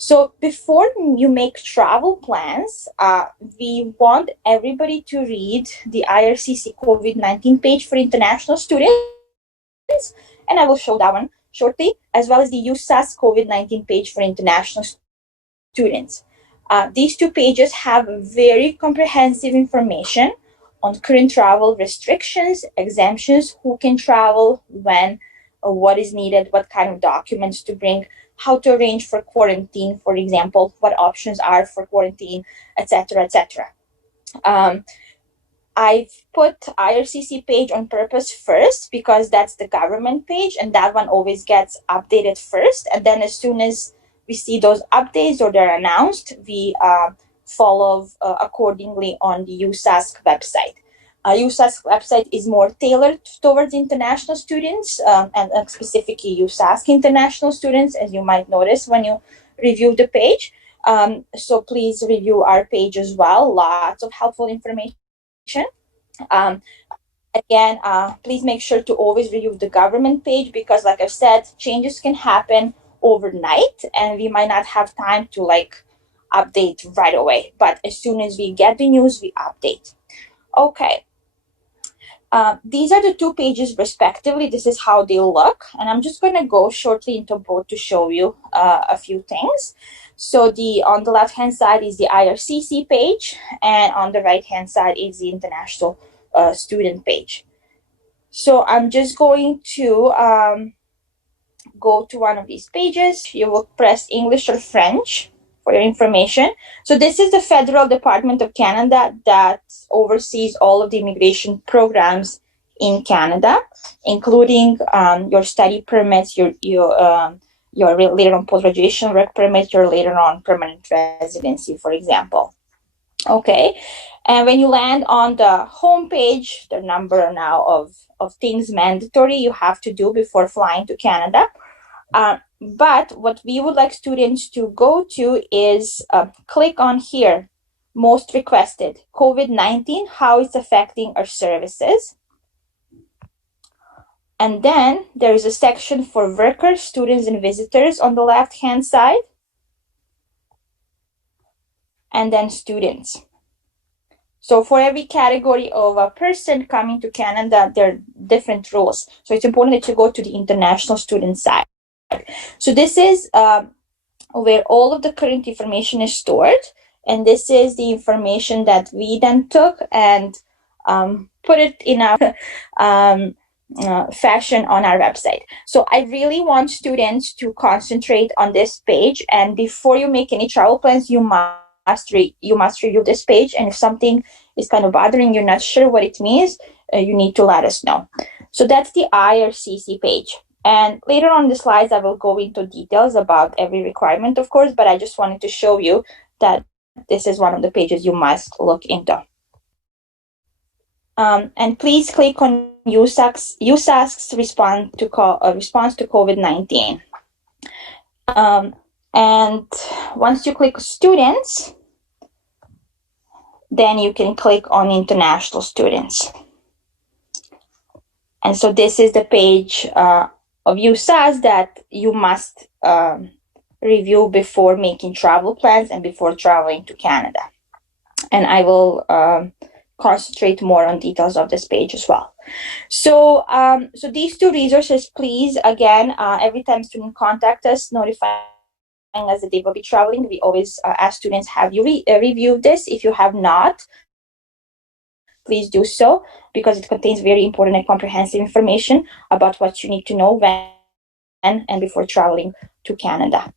So before you make travel plans, we want everybody to read the IRCC COVID-19 page for international students, and I will show that one shortly, as well as the USask COVID-19 page for international students. These two pages have very comprehensive information on current travel restrictions, exemptions, who can travel, when, what is needed, what kind of documents to bring, how to arrange for quarantine, for example, what options are for quarantine, etc., etc. I've put IRCC page on purpose first because that's the government page, and that one always gets updated first. And then as soon as we see those updates or they're announced, we follow accordingly on the USask website. USask website is more tailored towards international students and specifically USask international students, as you might notice when you review the page. So please review our page as well. Lots of helpful information. Again, please make sure to always review the government page because, like I've said, changes can happen overnight and we might not have time to update right away. But as soon as we get the news, we update. Okay. These are the two pages respectively. This is how they look. And I'm just going to go shortly into both to show you a few things. So on the left-hand side is the IRCC page, and on the right-hand side is the international student page. So I'm just going to go to one of these pages. You will press English or French for your information. So this is the Federal Department of Canada that oversees all of the immigration programs in Canada, including your study permits, your later on post-graduation work permit, your later on permanent residency, for example. Okay, and when you land on the home page, the number now of things mandatory you have to do before flying to Canada. But what we would like students to go to is click on here, most requested, COVID-19, how it's affecting our services. And then there is a section for workers, students, and visitors on the left-hand side. And then students. So for every category of a person coming to Canada, there are different rules. So it's important that you go to the international student side. So this is where all of the current information is stored. And this is the information that we then took and put it in our fashion on our website. So I really want students to concentrate on this page, and before you make any travel plans, you must review this page, and if something is kind of bothering you, not sure what it means, you need to let us know. So that's the IRCC page, and later on the slides I will go into details about every requirement, of course, but I just wanted to show you that this is one of the pages you must look into. And please click on USask's response to COVID-19. And once you click students, then you can click on international students. And so this is the page of USask that you must review before making travel plans and before traveling to Canada. And I will concentrate more on details of this page as well. So so these two resources, please, again, every time students contact us, notifying us that they will be traveling, we always ask students, have you reviewed this? If you have not, please do so, because it contains very important and comprehensive information about what you need to know when and before traveling to Canada.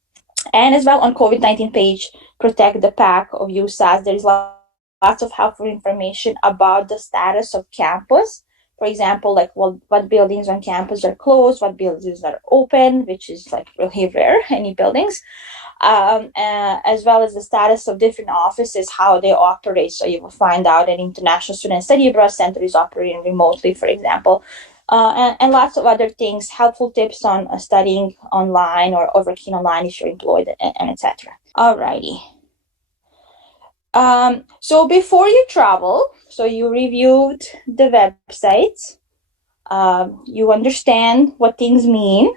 And as well on COVID-19 page, Protect the Pack of USask, there is lots of helpful information about the status of campus. For example, like what buildings on campus are closed, what buildings are open, which is like really rare, any buildings, as well as the status of different offices, how they operate. So you will find out an International Student Study Abroad Center is operating remotely, for example, and lots of other things, helpful tips on studying online or working online if you're employed, and etc. Alrighty. So before you travel, so you reviewed the websites, you understand what things mean,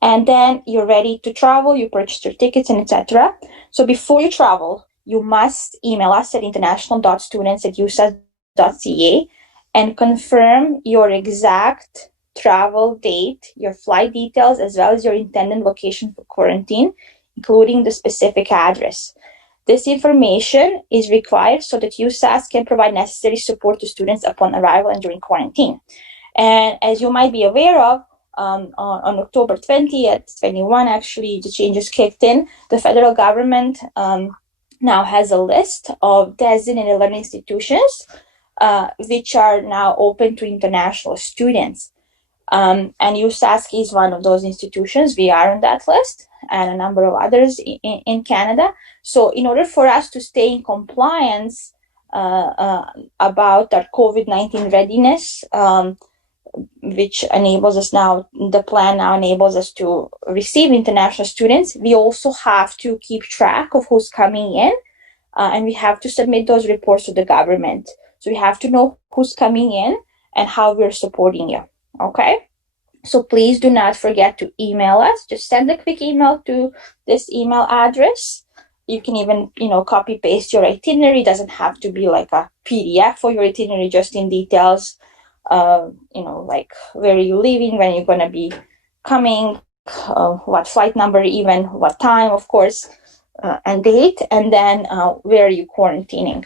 And then you're ready to travel, you purchase your tickets and etc. So before you travel, you must email us at international.students@usas.ca and confirm your exact travel date, your flight details, as well as your intended location for quarantine, including the specific address. This information is required so that USask can provide necessary support to students upon arrival and during quarantine. And as you might be aware of, on October 20th, 21, actually, the changes kicked in. The federal government now has a list of designated learning institutions which are now open to international students. And USask is one of those institutions. We are on that list, and a number of others in Canada. So in order for us to stay in compliance about our COVID-19 readiness, which enables us now, the plan now enables us to receive international students, we also have to keep track of who's coming in, and we have to submit those reports to the government. So we have to know who's coming in and how we're supporting you, okay? So please do not forget to email us. Just send a quick email to this email address. You can even, copy paste your itinerary. It doesn't have to be like a PDF for your itinerary, just in details. Like where are you leaving, when you're going to be coming, what flight number, even what time, of course, and date, and then where are you quarantining.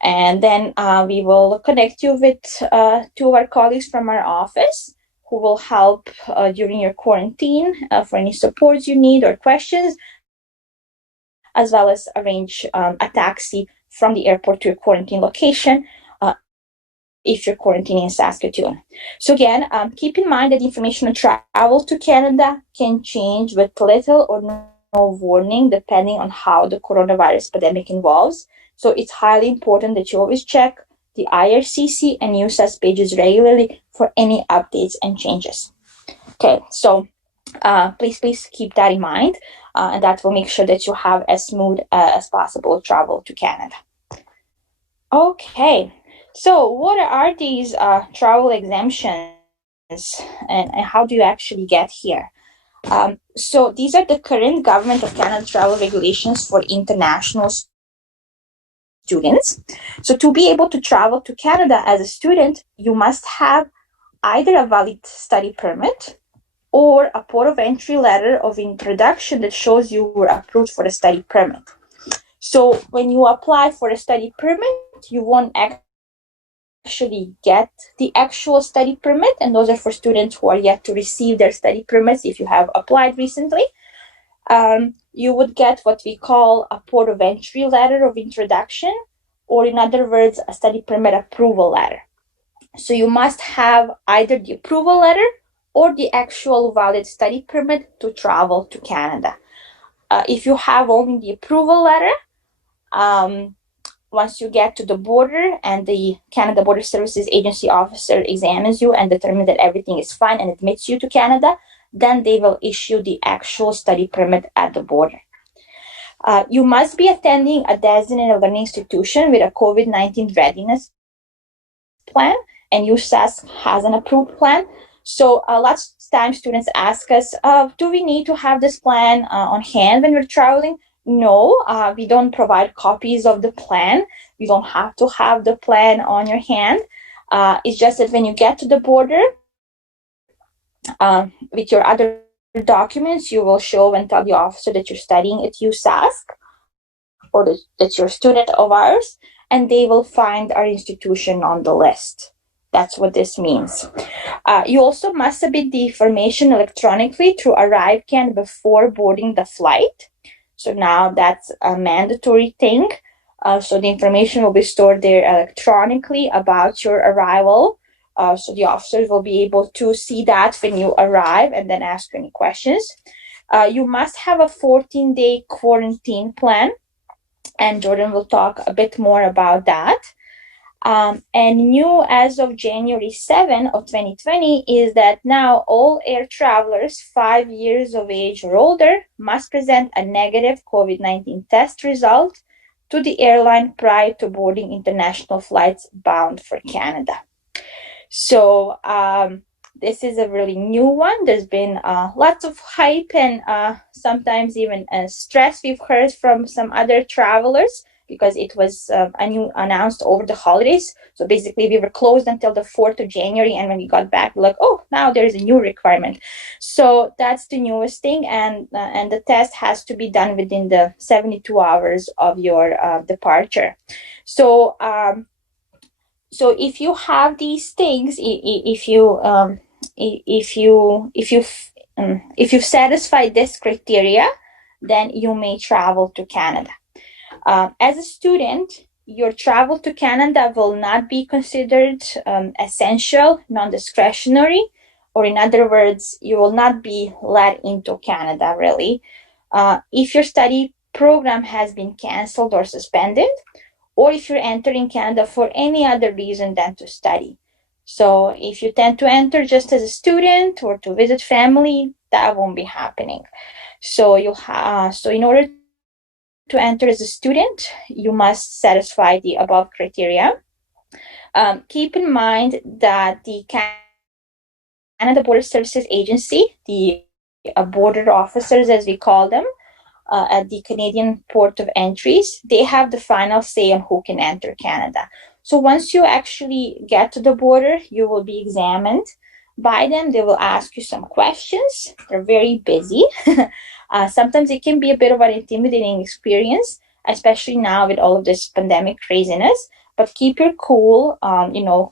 And then we will connect you with two of our colleagues from our office who will help during your quarantine for any supports you need or questions, as well as arrange a taxi from the airport to your quarantine location if you're quarantining in Saskatoon. So again, keep in mind that information on travel to Canada can change with little or no warning depending on how the coronavirus pandemic evolves. So it's highly important that you always check the IRCC and USask pages regularly for any updates and changes. Okay, so please keep that in mind, and that will make sure that you have as smooth as possible travel to Canada. Okay, so what are these travel exemptions, and how do you actually get here? So these are the current Government of Canada travel regulations for international students. So to be able to travel to Canada as a student, you must have either a valid study permit or a port of entry letter of introduction that shows you were approved for a study permit. So when you apply for a study permit, you won't actually get the actual study permit, and those are for students who are yet to receive their study permits. If you have applied recently, you would get what we call a port of entry letter of introduction, or in other words, a study permit approval letter. So you must have either the approval letter or the actual valid study permit to travel to Canada. If you have only the approval letter, once you get to the border and the Canada Border Services Agency officer examines you and determines that everything is fine and admits you to Canada, then they will issue the actual study permit at the border. You must be attending a designated learning institution with a COVID-19 readiness plan, and USask has an approved plan. So lots of times students ask us, do we need to have this plan on hand when we're traveling? No, we don't provide copies of the plan. You don't have to have the plan on your hand. It's just that when you get to the border, with your other documents, you will show and tell the officer that you're studying at USask or that you're a student of ours, and they will find our institution on the list. That's what this means. You also must submit the information electronically through ArriveCan before boarding the flight. So now that's a mandatory thing. So the information will be stored there electronically about your arrival. So the officers will be able to see that when you arrive and then ask any questions. You must have a 14-day quarantine plan, and Jordan will talk a bit more about that. And new as of January 7 of 2020 is that now all air travelers 5 years of age or older must present a negative COVID-19 test result to the airline prior to boarding international flights bound for Canada. So This is a really new one. There's been lots of hype and sometimes even stress we've heard from some other travelers because it was announced over the holidays. So basically, we were closed until the 4th of January, and when we got back, we're like, oh, now there's a new requirement. So that's the newest thing, and the test has to be done within the 72 hours of your departure. So so if you have these things, if you satisfy this criteria, then you may travel to Canada. As a student, your travel to Canada will not be considered essential, non-discretionary, or in other words, you will not be let into Canada, really. If your study program has been canceled or suspended, or if you're entering Canada for any other reason than to study. So if you tend to enter just as a student or to visit family, that won't be happening. So so in order to enter as a student, you must satisfy the above criteria. Keep in mind that the Canada Border Services Agency, the border officers as we call them, at the Canadian Port of Entries, they have the final say on who can enter Canada. So once you actually get to the border, you will be examined by them. They will ask you some questions. They're very busy. Sometimes it can be a bit of an intimidating experience, especially now with all of this pandemic craziness. But keep your cool,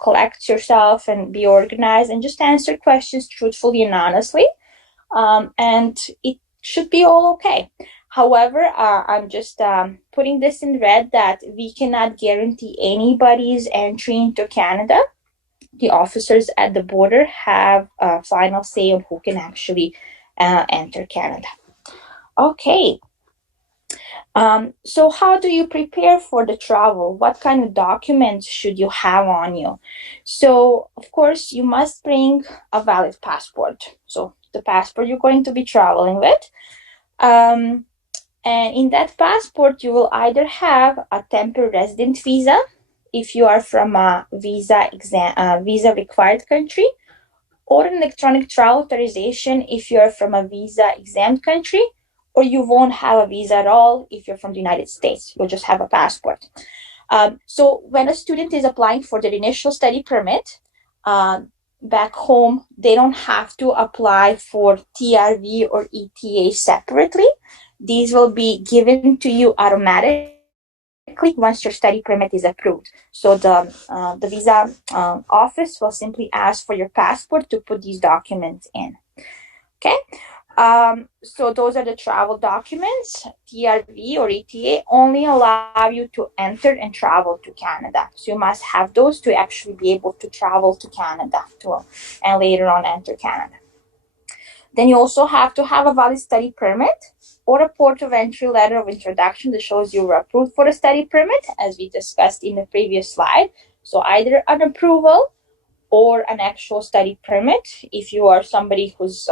collect yourself and be organized and just answer questions truthfully and honestly. And it should be all okay. However, I'm just putting this in red that we cannot guarantee anybody's entry into Canada. The officers at the border have a final say on who can actually enter Canada. Okay. So how do you prepare for the travel? What kind of documents should you have on you? So, of course, you must bring a valid passport. So the passport you're going to be traveling with. And in that passport, you will either have a temporary resident visa if you are from a visa required country, or an electronic travel authorization if you're from a visa exempt country, or you won't have a visa at all if you're from the United States. You'll just have a passport. So when a student is applying for their initial study permit, back home, they don't have to apply for TRV or ETA separately. These will be given to you automatically once your study permit is approved. So the visa office will simply ask for your passport to put these documents in. Okay. So those are the travel documents. TRV or ETA only allow you to enter and travel to Canada. So you must have those to actually be able to travel to Canada and later on enter Canada. Then you also have to have a valid study permit or a port of entry letter of introduction that shows you were approved for a study permit, as we discussed in the previous slide. So either an approval or an actual study permit if you are somebody who's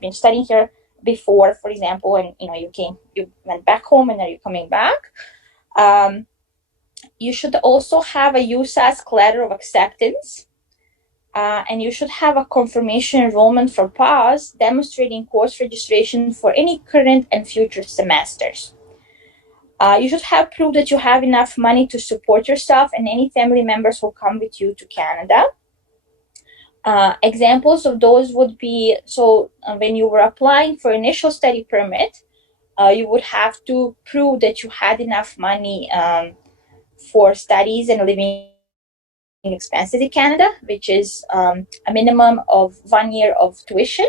been studying here before, for example, and you went back home and now you're coming back. You should also have a USask letter of acceptance. And you should have a confirmation enrollment for PAUSE demonstrating course registration for any current and future semesters. You should have proof that you have enough money to support yourself and any family members who come with you to Canada. Examples of those would be, when you were applying for initial study permit, you would have to prove that you had enough money for studies and living expenses in Canada, which is a minimum of 1 year of tuition,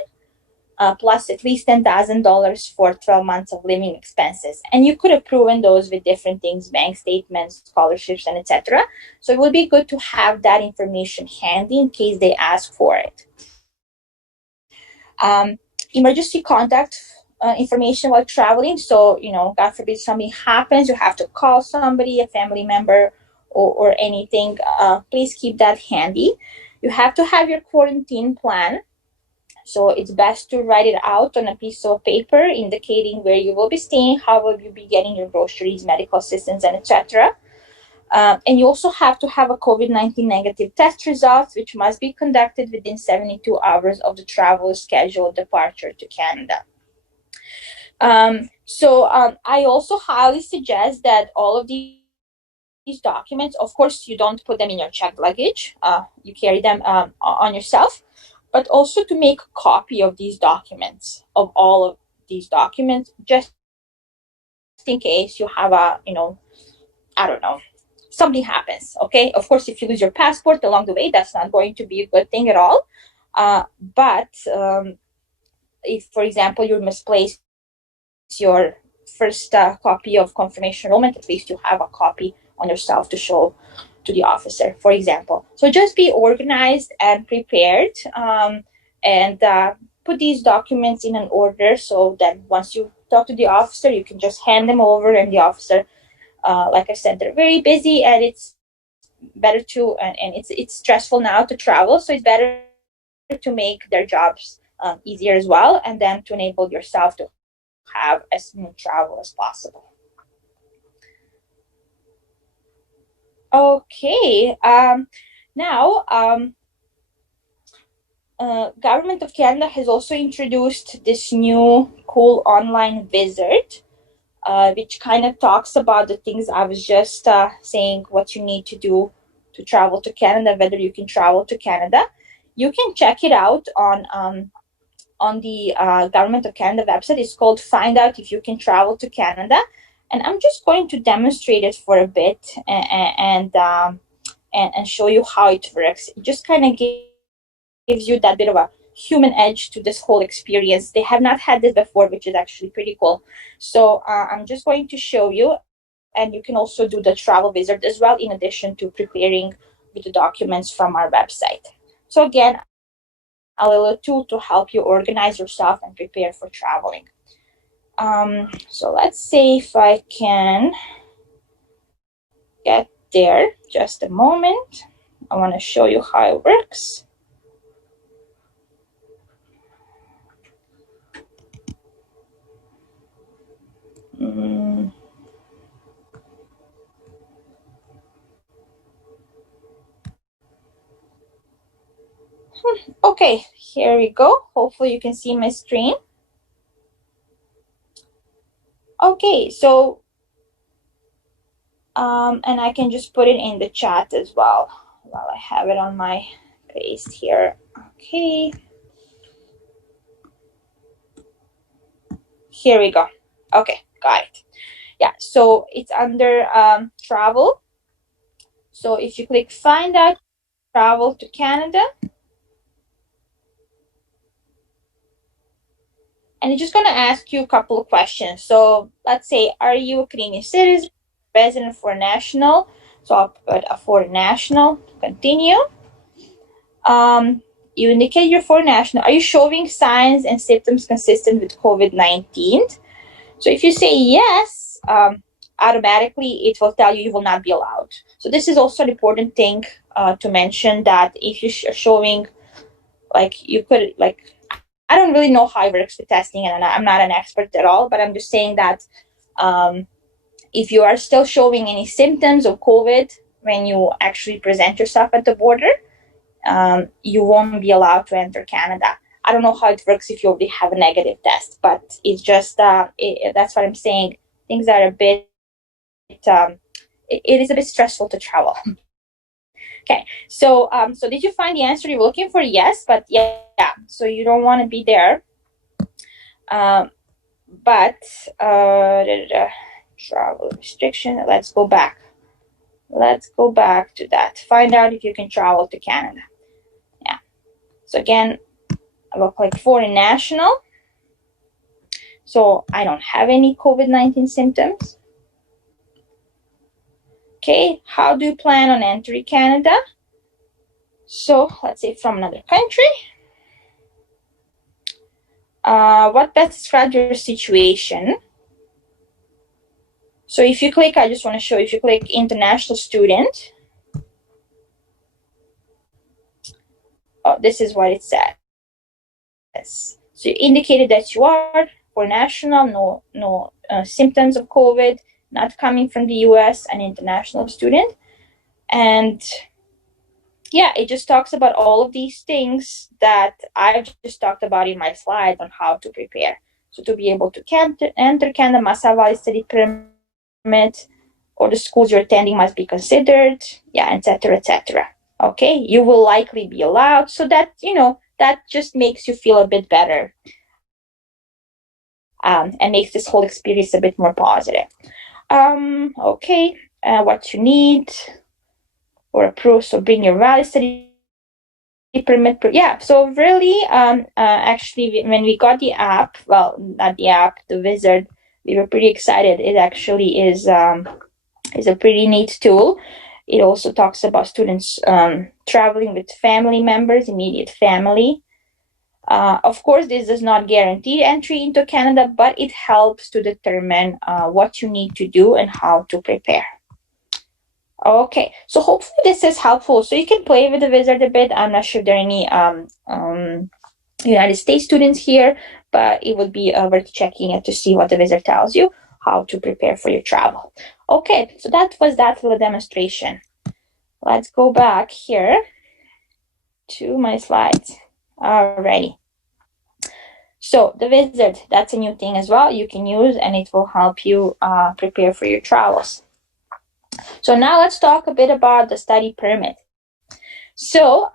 plus at least $10,000 for 12 months of living expenses. And you could have proven those with different things, bank statements, scholarships, and etc. So it would be good to have that information handy in case they ask for it. Emergency contact information while traveling. So, God forbid something happens, you have to call somebody, a family member, or anything. Please keep that handy. You have to have your quarantine plan. So it's best to write it out on a piece of paper indicating where you will be staying, how will you be getting your groceries, medical assistance, and etc. And you also have to have a COVID-19 negative test results, which must be conducted within 72 hours of the traveler's scheduled departure to Canada. I also highly suggest that all of these documents, of course, you don't put them in your checked luggage. You carry them on yourself, but also to make a copy of these documents, of all of these documents, just in case you have something happens. Okay, of course, if you lose your passport along the way, that's not going to be a good thing at all. But if, for example, you misplace your first copy of confirmation enrollment, at least you have a copy on yourself to show to the officer, for example. So just be organized and prepared, and put these documents in an order so that once you talk to the officer, you can just hand them over, and the officer, like I said, they're very busy, and it's better to, and it's stressful now to travel, so it's better to make their jobs easier as well, and then to enable yourself to have as smooth travel as possible. Okay, now Government of Canada has also introduced this new cool online wizard, which kind of talks about the things I was just saying, what you need to do to travel to Canada, whether you can travel to Canada. You can check it out on the Government of Canada website. It's called Find Out If You Can Travel to Canada. And I'm just going to demonstrate it for a bit and show you how it works. It just kind of gives you that bit of a human edge to this whole experience. They have not had this before, which is actually pretty cool. So I'm just going to show you, and you can also do the travel wizard as well, in addition to preparing with the documents from our website. So again, a little tool to help you organize yourself and prepare for traveling. So let's see if I can get there. Just a moment. I want to show you how it works. Okay, here we go. Hopefully you can see my screen. Okay, so and I can just put it in the chat as well while I have it on my paste here. Okay, here we go. Okay, got it. Yeah, so it's under travel. So if you click Find Out Travel to Canada, and it's just going to ask you a couple of questions. So let's say, are you a Canadian citizen, resident, foreign national? So I'll put a foreign national to continue. You indicate you're foreign national. Are you showing signs and symptoms consistent with COVID-19? So if you say yes, automatically it will tell you will not be allowed. So this is also an important thing to mention, that if you're showing, you could, I don't really know how it works with testing, and I'm not an expert at all, but I'm just saying that if you are still showing any symptoms of COVID when you actually present yourself at the border, you won't be allowed to enter Canada. I don't know how it works if you already have a negative test, but it's just that's what I'm saying. Things are a bit it is a bit stressful to travel. Okay, so did you find the answer you were looking for? Yes, but yeah, so you don't want to be there. But travel restriction. Let's go back. Let's go back to that. Find out if you can travel to Canada. Yeah. So again, I look like foreign national. So I don't have any COVID-19 symptoms. Okay, how do you plan on entering Canada? So let's say from another country. What best describes your situation? So if you click, I just want to show you, if you click international student, this is what it says. So you indicated that you are for national, no symptoms of COVID, not coming from the US, an international student. And yeah, it just talks about all of these things that I've just talked about in my slide on how to prepare. So to be able to enter Canada, must have a study permit, or the schools you're attending must be considered, yeah, etc., etc. Okay, you will likely be allowed, so that that just makes you feel a bit better, and makes this whole experience a bit more positive. Okay, what you need or a proof. So bring your valid study permit. Yeah, so really, actually, when we got the app, well, not the app, the wizard, we were pretty excited. It actually is a pretty neat tool. It also talks about students traveling with family members, immediate family. Of course, this does not guarantee entry into Canada, but it helps to determine what you need to do and how to prepare. Okay, so hopefully this is helpful. So you can play with the wizard a bit. I'm not sure if there are any United States students here, but it would be worth checking it to see what the wizard tells you, how to prepare for your travel. Okay, so that was that little demonstration. Let's go back here to my slides. Alrighty. So the wizard, that's a new thing as well you can use, and it will help you prepare for your travels. So now let's talk a bit about the study permit. So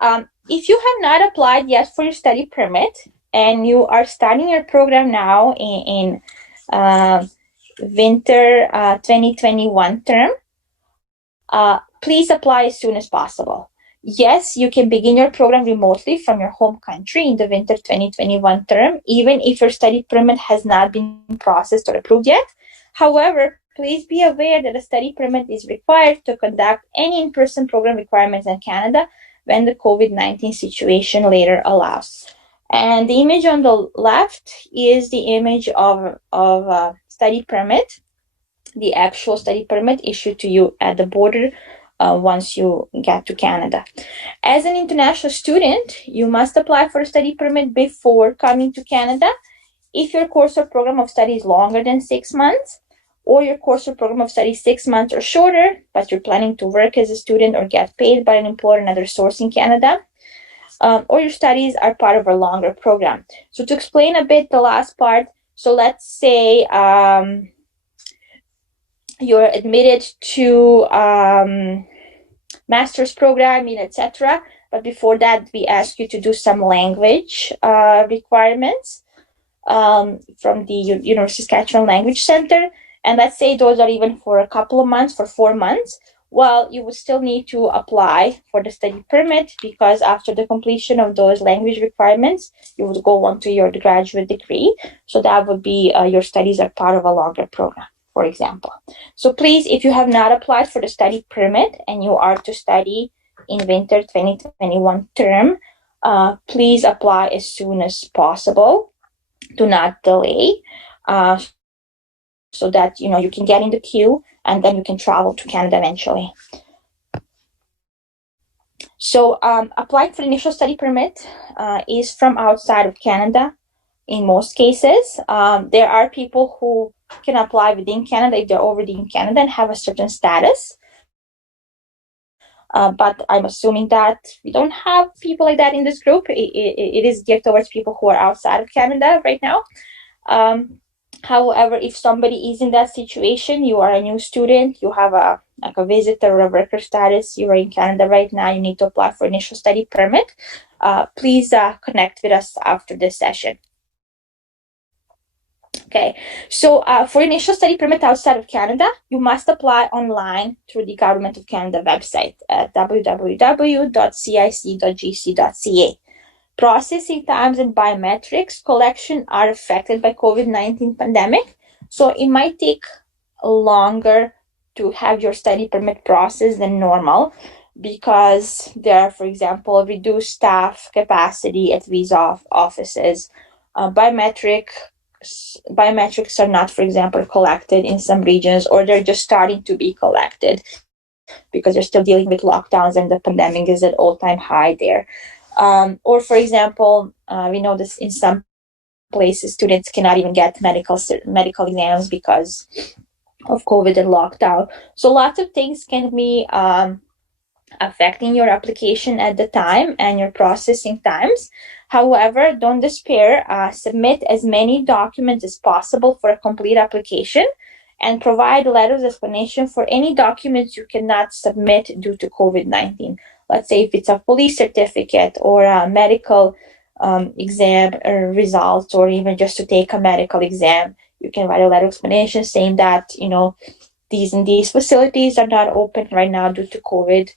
if you have not applied yet for your study permit and you are starting your program now in winter 2021 term, please apply as soon as possible. Yes, you can begin your program remotely from your home country in the winter 2021 term, even if your study permit has not been processed or approved yet. However, please be aware that a study permit is required to conduct any in-person program requirements in Canada when the COVID-19 situation later allows. And the image on the left is the image of a study permit, the actual study permit issued to you at the border once you get to Canada. As an international student, you must apply for a study permit before coming to Canada if your course or program of study is longer than 6 months, or your course or program of study is 6 months or shorter, but you're planning to work as a student or get paid by an employer or another source in Canada, or your studies are part of a longer program. So to explain a bit the last part, so let's say you're admitted to master's programming, etc. But before that, we ask you to do some language requirements from the University of Saskatchewan Language Center. And let's say those are even for a couple of months, for 4 months. Well, you would still need to apply for the study permit, because after the completion of those language requirements, you would go on to your graduate degree. So that would be your studies are part of a longer program, for example. So please, if you have not applied for the study permit and you are to study in winter 2021 term, please apply as soon as possible. Do not delay, so that you can get in the queue and then you can travel to Canada eventually. So applying for the initial study permit is from outside of Canada in most cases. There are people who can apply within Canada if they're already in Canada and have a certain status. But I'm assuming that we don't have people like that in this group. It is geared towards people who are outside of Canada right now. However, if somebody is in that situation, you are a new student, you have a visitor or a worker status, you are in Canada right now, you need to apply for initial study permit, please connect with us after this session. Okay, so for initial study permit outside of Canada, you must apply online through the Government of Canada website at www.cic.gc.ca. Processing times and biometrics collection are affected by COVID-19 pandemic, so it might take longer to have your study permit processed than normal, because there are, for example, reduced staff capacity at visa offices. Biometrics are not, for example, collected in some regions, or they're just starting to be collected because they're still dealing with lockdowns and the pandemic is at all-time high there. Or, for example, we know this in some places, students cannot even get medical exams because of COVID and lockdown. So lots of things can be affecting your application at the time and your processing times. However, don't despair. Submit as many documents as possible for a complete application, and provide letters of explanation for any documents you cannot submit due to COVID-19. Let's say if it's a police certificate or a medical exam results, or even just to take a medical exam, you can write a letter of explanation saying that, these and these facilities are not open right now due to COVID,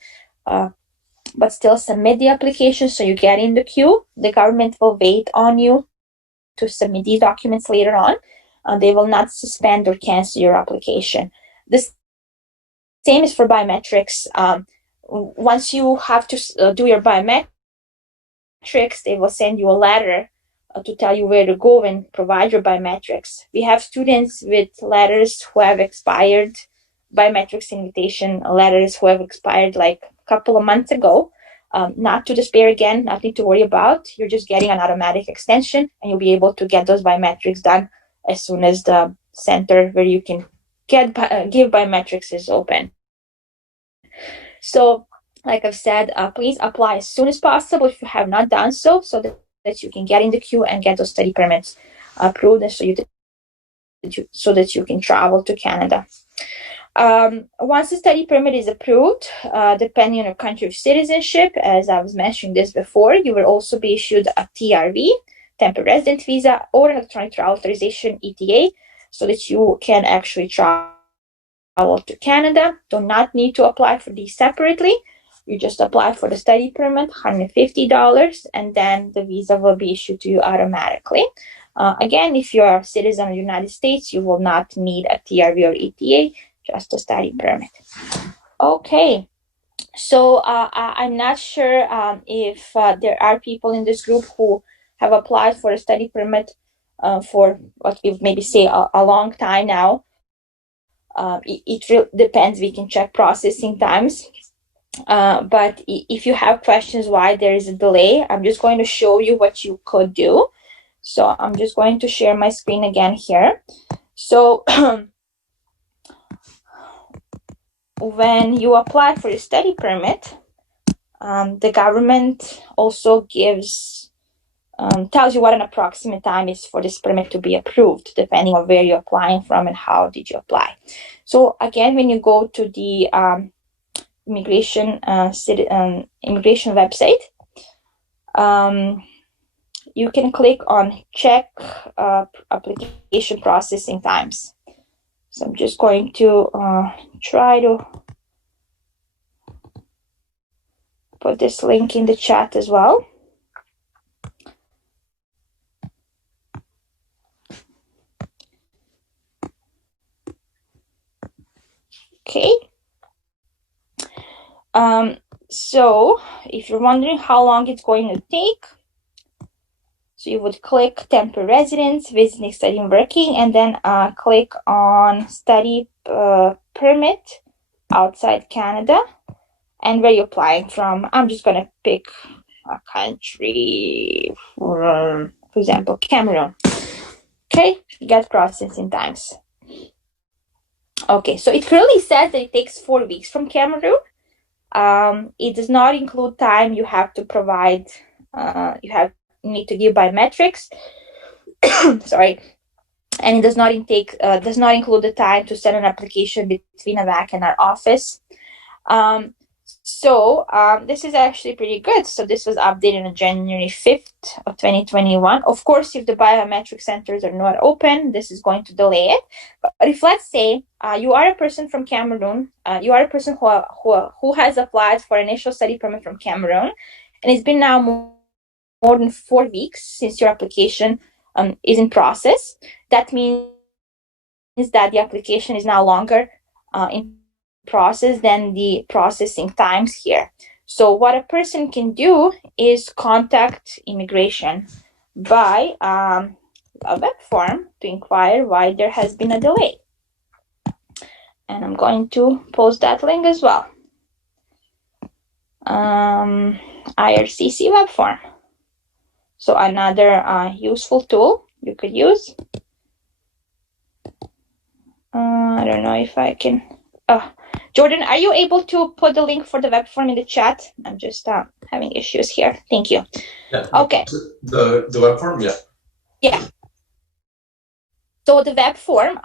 but still submit the application so you get in the queue. The government will wait on you to submit these documents later on. They will not suspend or cancel your application. The same is for biometrics. Once you have to do your biometrics, they will send you a letter to tell you where to go and provide your biometrics. We have students with letters who have expired, biometrics invitation letters who have expired like a couple of months ago. Not to despair again, nothing to worry about. You're just getting an automatic extension, and you'll be able to get those biometrics done as soon as the center where you can give biometrics is open. So, like I've said, please apply as soon as possible if you have not done so that you can get in the queue and get those study permits approved, and so that you can travel to Canada. Once the study permit is approved, depending on your country of citizenship, as I was mentioning this before, you will also be issued a TRV, temporary resident visa, or electronic travel authorization, ETA, so that you can actually travel to Canada. Do not need to apply for these separately. You just apply for the study permit, $150, and then the visa will be issued to you automatically. Again, if you are a citizen of the United States, you will not need a TRV or ETA, just a study permit. Okay, so I'm not sure if there are people in this group who have applied for a study permit for what we maybe say a long time now. It really depends. We can check processing times. But if you have questions why there is a delay, I'm just going to show you what you could do. So I'm just going to share my screen again here. So when you apply for a study permit, the government also tells you what an approximate time is for this permit to be approved, depending on where you're applying from and how did you apply. So again, when you go to the immigration website, you can click on check application processing times. So I'm just going to try to put this link in the chat as well. Okay. So if you're wondering how long it's going to take, so you would click temporary residence, visiting, studying, working, and then click on study permit outside Canada and where you're applying from. I'm just going to pick a country, for example, Cameroon. Okay, get processing times. Okay, so it currently says that it takes 4 weeks from Cameroon. It does not include time you have to provide, you need to give biometrics. Sorry. And it does not include the time to send an application between ISSAC and our office. So this is actually pretty good. So this was updated on January 5th of 2021. Of course, if the biometric centers are not open, this is going to delay it. But if, let's say, you are a person from Cameroon, you are a person who has applied for initial study permit from Cameroon, and it's been now more than 4 weeks since your application is in process, that means that the application is now longer in process than the processing times here. So what a person can do is contact immigration by a web form to inquire why there has been a delay. And I'm going to post that link as well. IRCC Web Form. So another useful tool you could use. I don't know if I can Jordan, are you able to put the link for the web form in the chat? I'm just having issues here. Thank you. Yeah. Okay. The web form, yeah. Yeah. So the web form,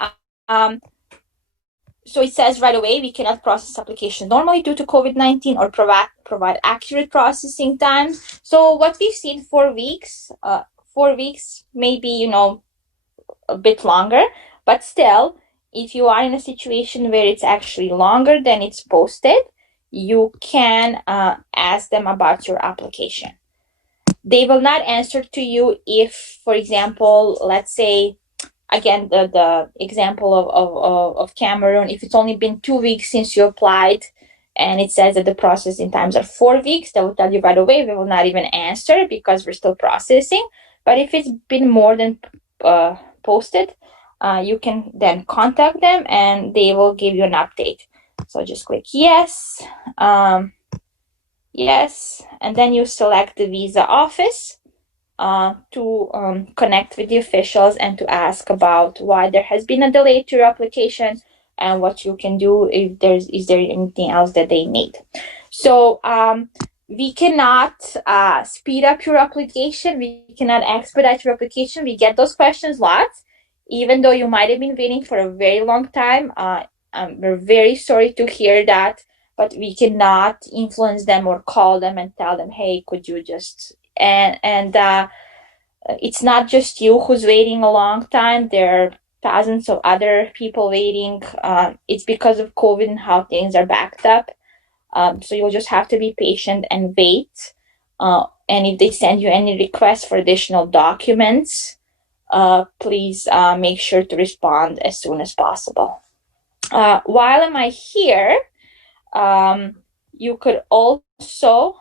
so it says right away, we cannot process application normally due to COVID-19 or provide accurate processing times. So what we've seen, 4 weeks, 4 weeks, maybe, a bit longer, but still, if you are in a situation where it's actually longer than it's posted, you can ask them about your application. They will not answer to you if, for example, let's say, again, the example of Cameroon, if it's only been 2 weeks since you applied and it says that the processing times are 4 weeks, they will tell you right away. We will not even answer because we're still processing. But if it's been more than posted, you can then contact them and they will give you an update. So just click yes, yes, and then you select the visa office to connect with the officials and to ask about why there has been a delay to your application and what you can do if is there anything else that they need. So we cannot speed up your application. We cannot expedite your application. We get those questions lots, even though you might have been waiting for a very long time. We're very sorry to hear that, but we cannot influence them or call them and tell them, hey, could you just and it's not just you who's waiting a long time. There are thousands of other people waiting. It's because of COVID and how things are backed up. So you'll just have to be patient and wait. And if they send you any requests for additional documents, please make sure to respond as soon as possible. While am I here, you could also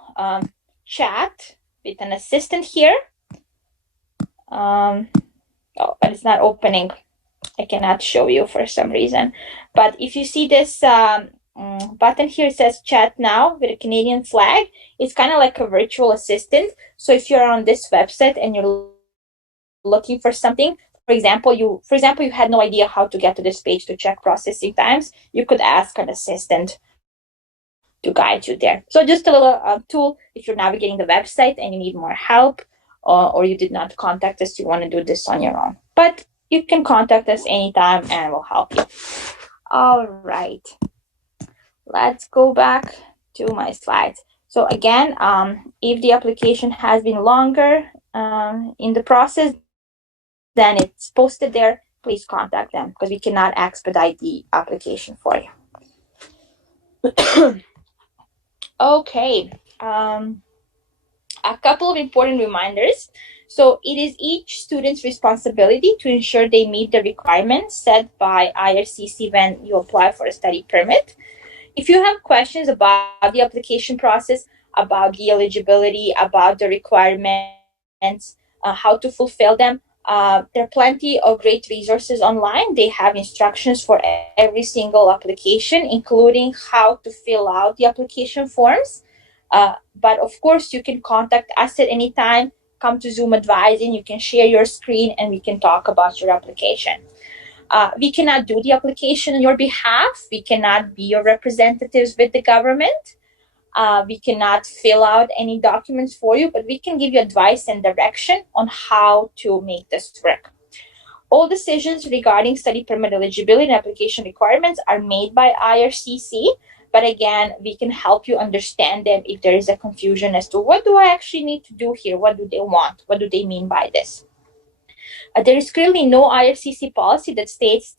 chat with an assistant here. Oh, but it's not opening. I cannot show you for some reason. But if you see this button here, it says chat now with a Canadian flag. It's kind of like a virtual assistant. So if you're on this website and you're looking for something, for example, you had no idea how to get to this page to check processing times, you could ask an assistant to guide you there. So just a little tool if you're navigating the website and you need more help, or you did not contact us, you want to do this on your own. But you can contact us anytime and we'll help you. All right. Let's go back to my slides. So again, if the application has been longer in the process, then it's posted there. Please contact them because we cannot expedite the application for you. Okay. A couple of important reminders. So it is each student's responsibility to ensure they meet the requirements set by IRCC when you apply for a study permit. If you have questions about the application process, about the eligibility, about the requirements, how to fulfill them, there are plenty of great resources online. They have instructions for every single application, including how to fill out the application forms. But of course, you can contact us at any time, come to Zoom advising, you can share your screen, and we can talk about your application. We cannot do the application on your behalf. We cannot be your representatives with the government. We cannot fill out any documents for you, but we can give you advice and direction on how to make this work. All decisions regarding study permit eligibility and application requirements are made by IRCC, but again, we can help you understand them if there is a confusion as to what do I actually need to do here? What do they want? What do they mean by this? There is currently no IRCC policy that states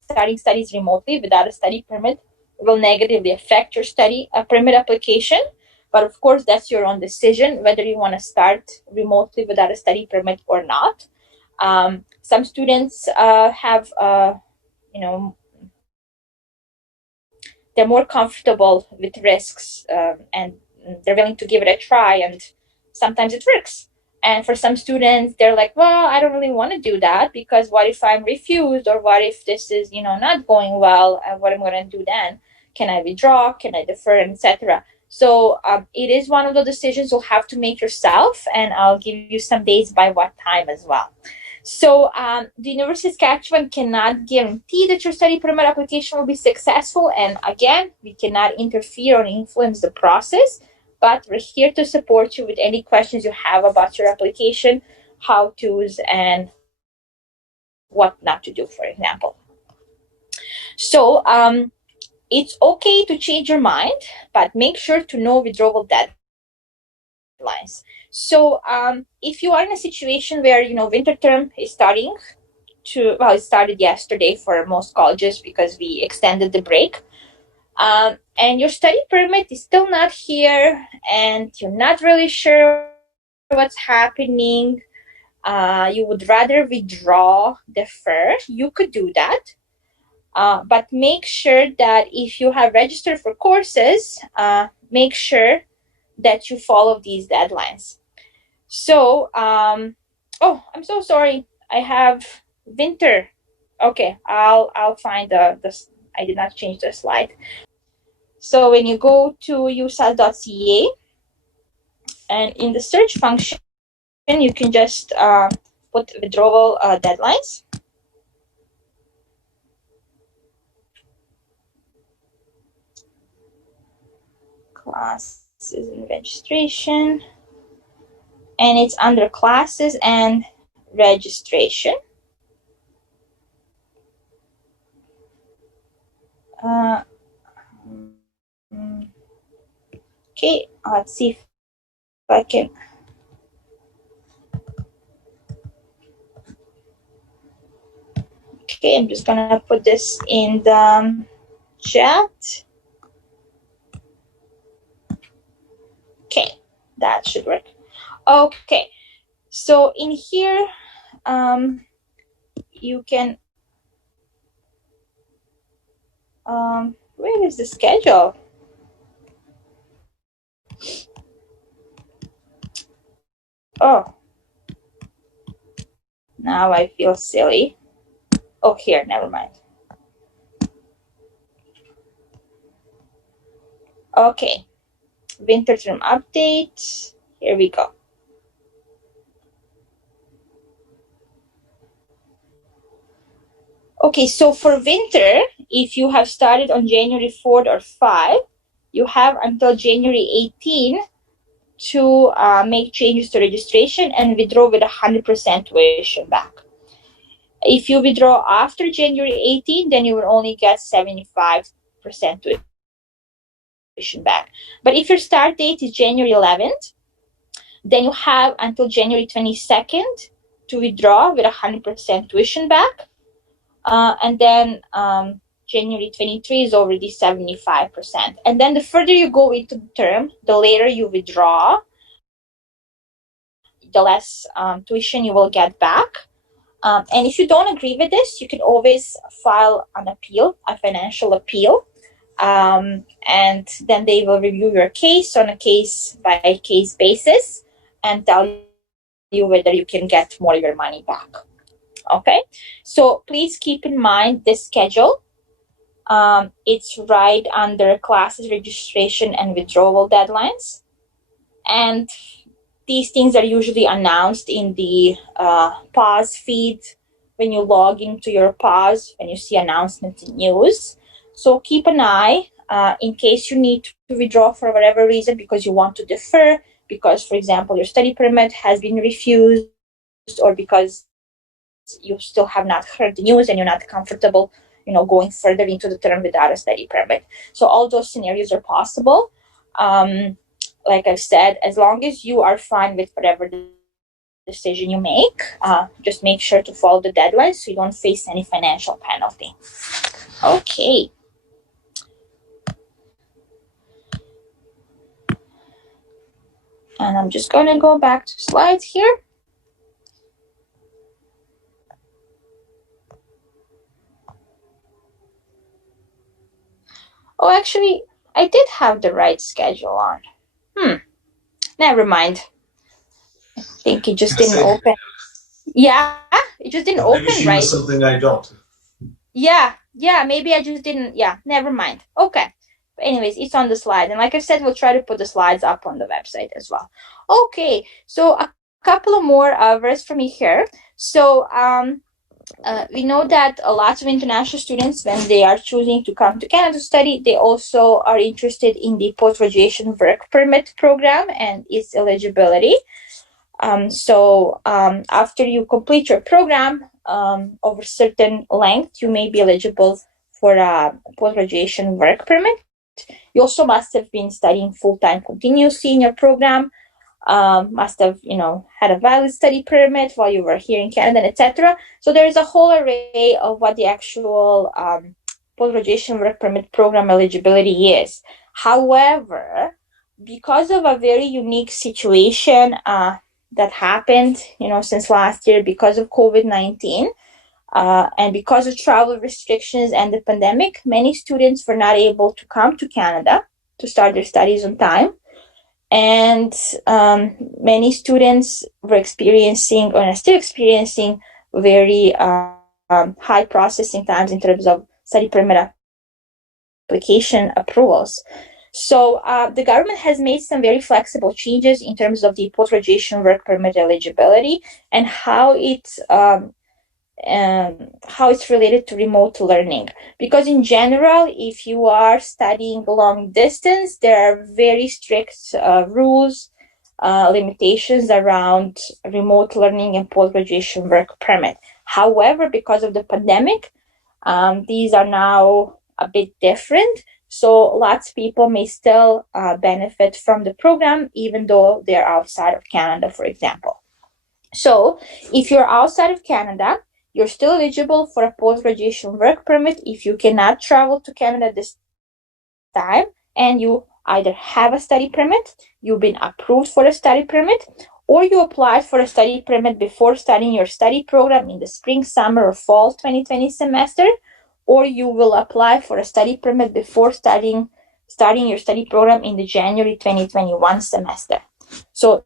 starting studies remotely without a study permit will negatively affect your study permit application. But of course, that's your own decision whether you want to start remotely without a study permit or not. Some students have, they're more comfortable with risks and they're willing to give it a try, and sometimes it works. And for some students, they're like, well, I don't really want to do that because what if I'm refused, or what if this is, not going well, and what am I going to do then? Can I withdraw? Can I defer, etc.? So it is one of the decisions you'll have to make yourself, and I'll give you some days by what time as well. So the University of Saskatchewan cannot guarantee that your study permit application will be successful. And again, we cannot interfere or influence the process, but we're here to support you with any questions you have about your application, how-tos, and what not to do, for example. So it's okay to change your mind, but make sure to know withdrawal deadlines. So if you are in a situation where winter term is starting it started yesterday for most colleges because we extended the break, and your study permit is still not here, and you're not really sure what's happening. You would rather withdraw, defer. You could do that. But make sure that if you have registered for courses, make sure that you follow these deadlines. So, oh, I'm so sorry. I have winter. Okay, I'll find the. I did not change the slide. So when you go to usask.ca and in the search function, you can just put withdrawal deadlines. Classes and registration. And it's under classes and registration. Okay, let's see if I can. Okay, I'm just gonna put this in the chat. Okay, that should work. Okay, so in here, you can. Where is the schedule? Oh, now I feel silly. Oh, here, never mind. Okay, winter term update. Here we go. Okay, so for winter, if you have started on January 4th or 5, you have until January 18 to make changes to registration and withdraw with 100% tuition back. If you withdraw after January 18, then you will only get 75% tuition back. But if your start date is January 11th, then you have until January 22nd to withdraw with 100% tuition back. And then January 23 is already 75%. And then the further you go into the term, the later you withdraw, the less tuition you will get back. And if you don't agree with this, you can always file an appeal, a financial appeal. And then they will review your case on a case-by-case basis and tell you whether you can get more of your money back. Okay, so please keep in mind this schedule. It's right under classes registration and withdrawal deadlines. And these things are usually announced in the PAWS feed when you log into your PAWS, when you see announcements in news. So keep an eye in case you need to withdraw for whatever reason because you want to defer, because, for example, your study permit has been refused, or because you still have not heard the news and you're not comfortable, going further into the term without a study permit. So all those scenarios are possible. Like I've said, as long as you are fine with whatever decision you make, just make sure to follow the deadlines so you don't face any financial penalty. Okay. And I'm just going to go back to slides here. Oh, actually, I did have the right schedule on. Never mind. I think it just didn't open. Yeah, it just didn't open maybe she right. knows something I don't. Yeah, maybe I just didn't. Yeah, never mind. Okay. But anyways, it's on the slide. And like I said, we'll try to put the slides up on the website as well. Okay, so a couple of more words from me here. So we know that lots of international students, when they are choosing to come to Canada to study, they also are interested in the post-graduation work permit program and its eligibility. After you complete your program over a certain length, you may be eligible for a post-graduation work permit. You also must have been studying full-time continuously in your program, must have had a valid study permit while you were here in Canada, etc. So there's a whole array of what the actual post-graduation work permit program eligibility is. However, because of a very unique situation that happened since last year because of COVID-19, and because of travel restrictions and the pandemic, many students were not able to come to Canada to start their studies on time. And many students were experiencing, or are still experiencing, very high processing times in terms of study permit application approvals. So the government has made some very flexible changes in terms of the post-graduation work permit eligibility and how it's related to remote learning. Because in general, if you are studying long distance, there are very strict rules, limitations around remote learning and post-graduation work permit. However, because of the pandemic, these are now a bit different. So lots of people may still benefit from the program, even though they're outside of Canada, for example. So if you're outside of Canada, you're still eligible for a post-graduation work permit if you cannot travel to Canada this time and you either have a study permit, you've been approved for a study permit, or you applied for a study permit before starting your study program in the spring, summer, or fall 2020 semester, or you will apply for a study permit before starting your study program in the January 2021 semester. So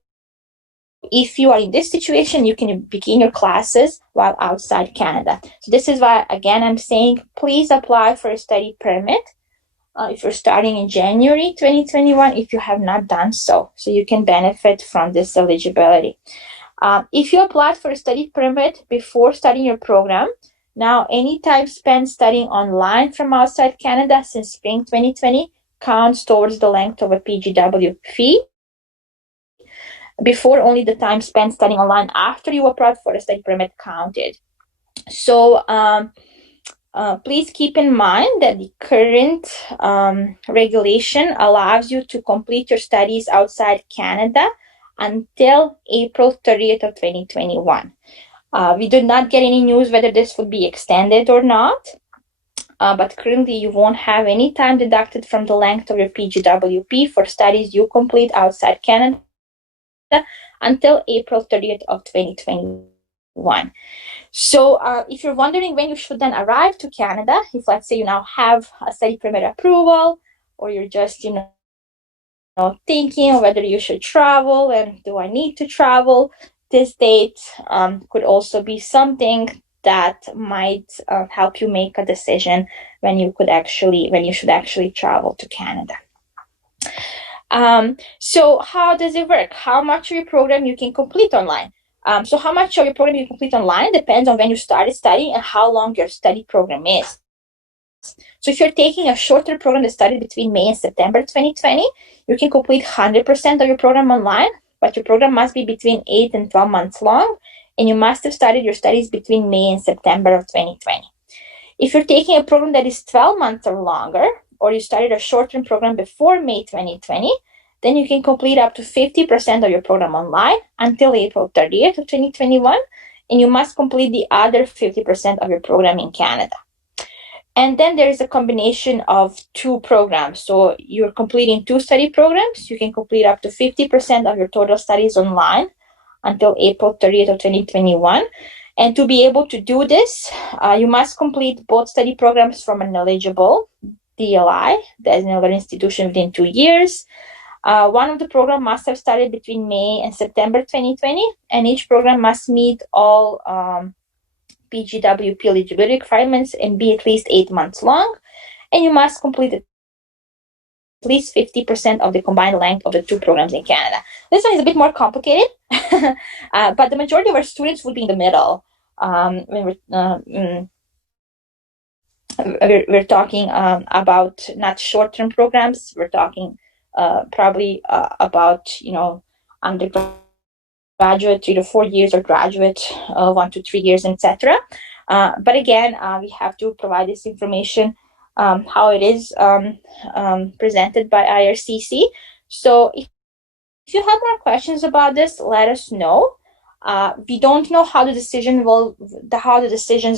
if you are in this situation, you can begin your classes while outside Canada. So this is why, again, I'm saying, please apply for a study permit if you're starting in January 2021, if you have not done so you can benefit from this eligibility. If you applied for a study permit before starting your program, now any time spent studying online from outside Canada since spring 2020 counts towards the length of a PGWP. Before, only the time spent studying online after you applied for a study permit counted. So please keep in mind that the current regulation allows you to complete your studies outside Canada until April 30th of 2021. We did not get any news whether this would be extended or not, but currently you won't have any time deducted from the length of your PGWP for studies you complete outside Canada until April 30th of 2021. So if you're wondering when you should then arrive to Canada, if let's say you now have a study permit approval, or you're just, thinking whether you should travel and do I need to travel, this date could also be something that might help you make a decision when you should actually travel to Canada. So how does it work? How much of your program you can complete online? So how much of your program you complete online depends on when you started studying and how long your study program is. So if you're taking a shorter program that started between May and September 2020, you can complete 100% of your program online, but your program must be between 8 and 12 months long, and you must have started your studies between May and September of 2020. If you're taking a program that is 12 months or longer, or you started a short-term program before May 2020, then you can complete up to 50% of your program online until April 30th of 2021, and you must complete the other 50% of your program in Canada. And then there is a combination of two programs. So you're completing two study programs. You can complete up to 50% of your total studies online until April 30th of 2021. And to be able to do this, you must complete both study programs from an eligible DLI, designated learning institution, within 2 years. One of the programs must have started between May and September 2020, and each program must meet all PGWP eligibility requirements and be at least 8 months long. And you must complete the least 50% of the combined length of the two programs in Canada. This one is a bit more complicated, but the majority of our students would be in the middle. When we're talking about not short-term programs. We're talking probably about undergraduate 3 to 4 years or graduate 1 to 3 years, etc. But again, we have to provide this information how it is presented by IRCC. So if you have more questions about this, let us know. We don't know how the decisions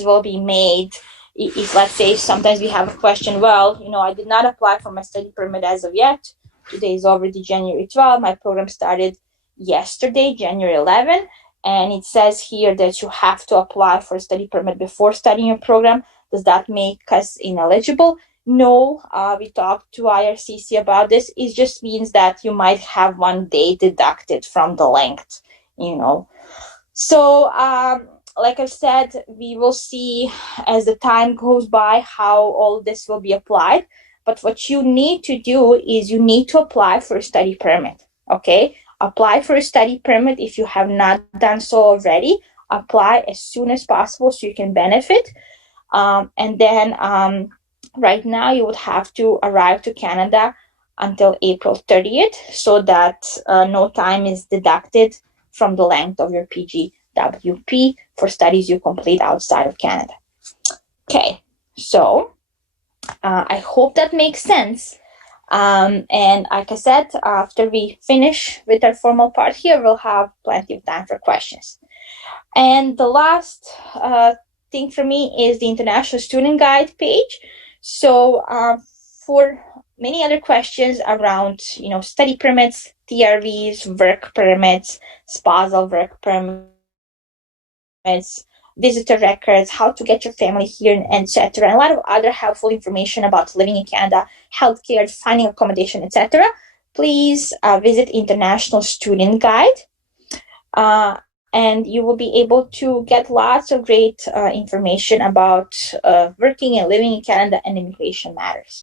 will be made. If let's say sometimes we have a question, well, I did not apply for my study permit as of yet. Today is already January 12. My program started yesterday, January 11, and it says here that you have to apply for a study permit before starting your program. Does that make us ineligible? No, we talked to IRCC about this. It just means that you might have one day deducted from the length, So, like I said, we will see as the time goes by how all this will be applied. But what you need to do is you need to apply for a study permit, okay? Apply for a study permit if you have not done so already. Apply as soon as possible so you can benefit. And then right now you would have to arrive to Canada until April 30th so that no time is deducted from the length of your PGWP for studies you complete outside of Canada. Okay, so I hope that makes sense. And like I said, after we finish with our formal part here, we'll have plenty of time for questions. And the last thing for me is the International Student Guide page. So for many other questions around, study permits, TRVs, work permits, spousal work permits, visitor records, how to get your family here, etc., and a lot of other helpful information about living in Canada, healthcare, finding accommodation, etc., please visit International Student Guide. And you will be able to get lots of great information about working and living in Canada and immigration matters.